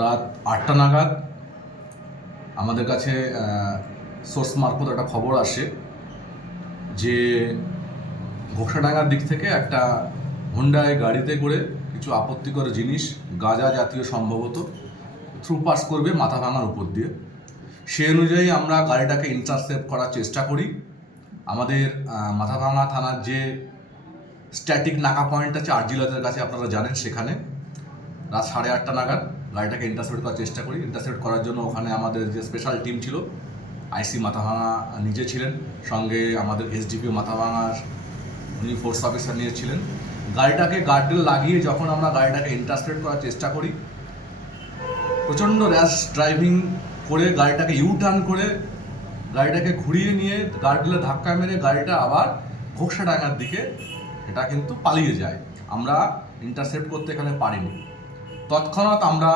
রাত আটটা নাগাদ আমাদের কাছে সোর্স মারফত একটা খবর আসে যে ঘোষাডাঙ্গার দিক থেকে একটা হুন্ডায় গাড়িতে করে কিছু আপত্তিকর জিনিস গাঁজা জাতীয় সম্ভবত থ্রু পাস করবে মাথা ভাঙার উপর দিয়ে। সেই অনুযায়ী আমরা গাড়িটাকে ইন্টারসেপ্ট করার চেষ্টা করি। আমাদের মাথাভাঙা থানার যে স্ট্যাটিক নাকা পয়েন্ট আছে, আরজিলাদের কাছে আপনারা জানেন সেখানে। রাত সাড়ে আটটা নাগাদ গাড়িটাকে ইন্টারসেপ্ট করার চেষ্টা করি। ইন্টারসেপ্ট করার জন্য ওখানে আমাদের যে স্পেশাল টিম ছিল আইসি মাথাভাঙা নিজে ছিলেন, সঙ্গে আমাদের এসডিপি মাথাভাঙা উনি ফোর্স অফিসার নিয়েছিলেন গাড়িটাকে গার্ডেল লাগিয়ে যখন আমরা গাড়িটাকে ইন্টারসেপ্ট করার চেষ্টা করি, প্রচণ্ড র্যাশ ড্রাইভিং করে গাড়িটাকে ইউ টার্ন করে গাড়িটাকে ঘুরিয়ে নিয়ে গার্ডেলে ধাক্কা মেরে গাড়িটা আবার ঘোকসাডাঙ্গার দিকে, এটা কিন্তু পালিয়ে যায়। আমরা ইন্টারসেপ্ট করতে এখানে পারিনি। তৎক্ষণাৎ আমরা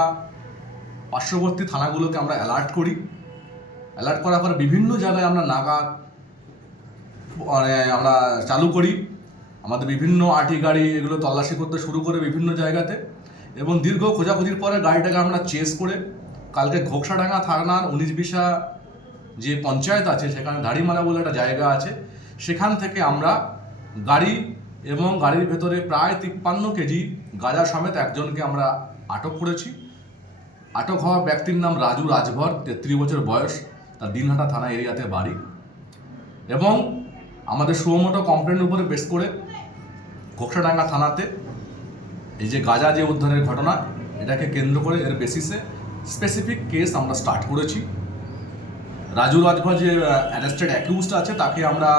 পার্শ্ববর্তী থানাগুলোকে আমরা অ্যালার্ট করি। অ্যালার্ট করার পর বিভিন্ন জায়গায় আমরা নাগাদ মানে আমরা চালু করি। আমাদের বিভিন্ন আটি গাড়ি এগুলো তল্লাশি করতে শুরু করে বিভিন্ন জায়গাতে এবং দীর্ঘ খোঁজাখুঁজির পরে গাড়িটাকে আমরা চেস করে কালকে ঘোকসাডাঙ্গা থানার উনিশ বিশা যে পঞ্চায়েত আছে, সেখানে দাড়িমালা বলে একটা জায়গা আছে, সেখান থেকে আমরা গাড়ি এবং গাড়ির ভেতরে প্রায় তিপ্পান্ন কেজি গাঁজা সমেত একজনকে আমরা আটক করেছি। আটক হওয়া ব্যক্তির নাম রাজু রাজভর, তেত্রিশ বছর বয়স, তার দিনহাটা থানা এরিয়াতে বাড়ি। এবং আমাদের সুমোটো কমপ্লেন উপরে বেস করে ঘোকসাডাঙ্গা থানাতে এই যে গাজা যে উদ্ধারের ঘটনা, এটাকে কেন্দ্র করে এর বেসিসে স্পেসিফিক কেস আমরা স্টার্ট করেছি। রাজু রাজভর যে অ্যারেস্টেড অ্যাকিউজড আছে, তাকে আমরা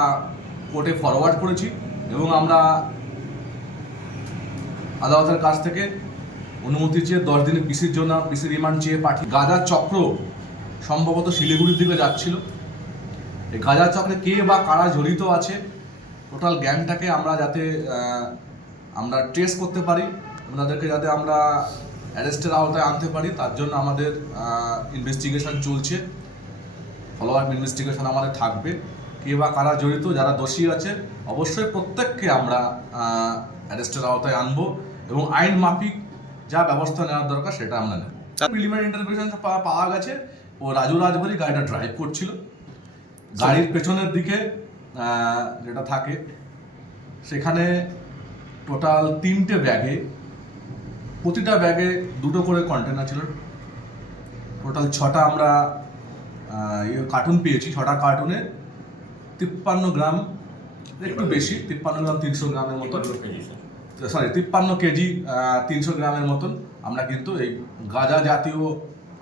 কোর্টে ফরওয়ার্ড করেছি। এবং আমরা আদালতের কাছ থেকে অনুমতি চেয়ে দশ দিনের পিসির জন্য পিসি রিমান্ড চেয়ে পাঠিয়ে গাজার চক্র সম্ভবত শিলিগুড়ির দিকে যাচ্ছিল। এই গাজার চক্রে কে বা কারা জড়িত আছে টোটাল গ্যাংটাকে আমরা যাতে আমরা ট্রেস করতে পারি, ওনাদেরকে যাতে আমরা অ্যারেস্টের আওতায় আনতে পারি, তার জন্য আমাদের ইনভেস্টিগেশন চলছে। ফলো আপ ইনভেস্টিগেশন আমাদের থাকবে। কে বা কারা জড়িত, যারা দোষী আছে, অবশ্যই প্রত্যেককে আমরা অ্যারেস্টের আওতায় আনব এবং আইন মাফিক যা ব্যবস্থা নেওয়ার দরকার সেটা আমরা নেব। প্রিলিমিনারি ইন্টারভিউশন পাওয়া গেছে। ও রাজু রাজভরি গাড়িটা ড্রাইভ করছিল। গাড়ির পেছনের দিকে যেটা থাকে, সেখানে টোটাল তিনটে ব্যাগে, প্রতিটা ব্যাগে দুটো করে কন্টেনার ছিল। টোটাল ছটা আমরা ইয়ে কার্টুন পেয়েছি, ছটা কার্টুনে তিপ্পান্ন গ্রাম একটু বেশি তিপ্পান্ন গ্রাম তিনশো গ্রামের মতন। সরি তিপ্পান্ন কেজি তিনশো গ্রামের মতন আমরা কিন্তু এই গাঁজা জাতীয়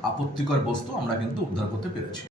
আপত্তিকর বস্তু আমরা কিন্তু উদ্ধার করতে পেরেছি।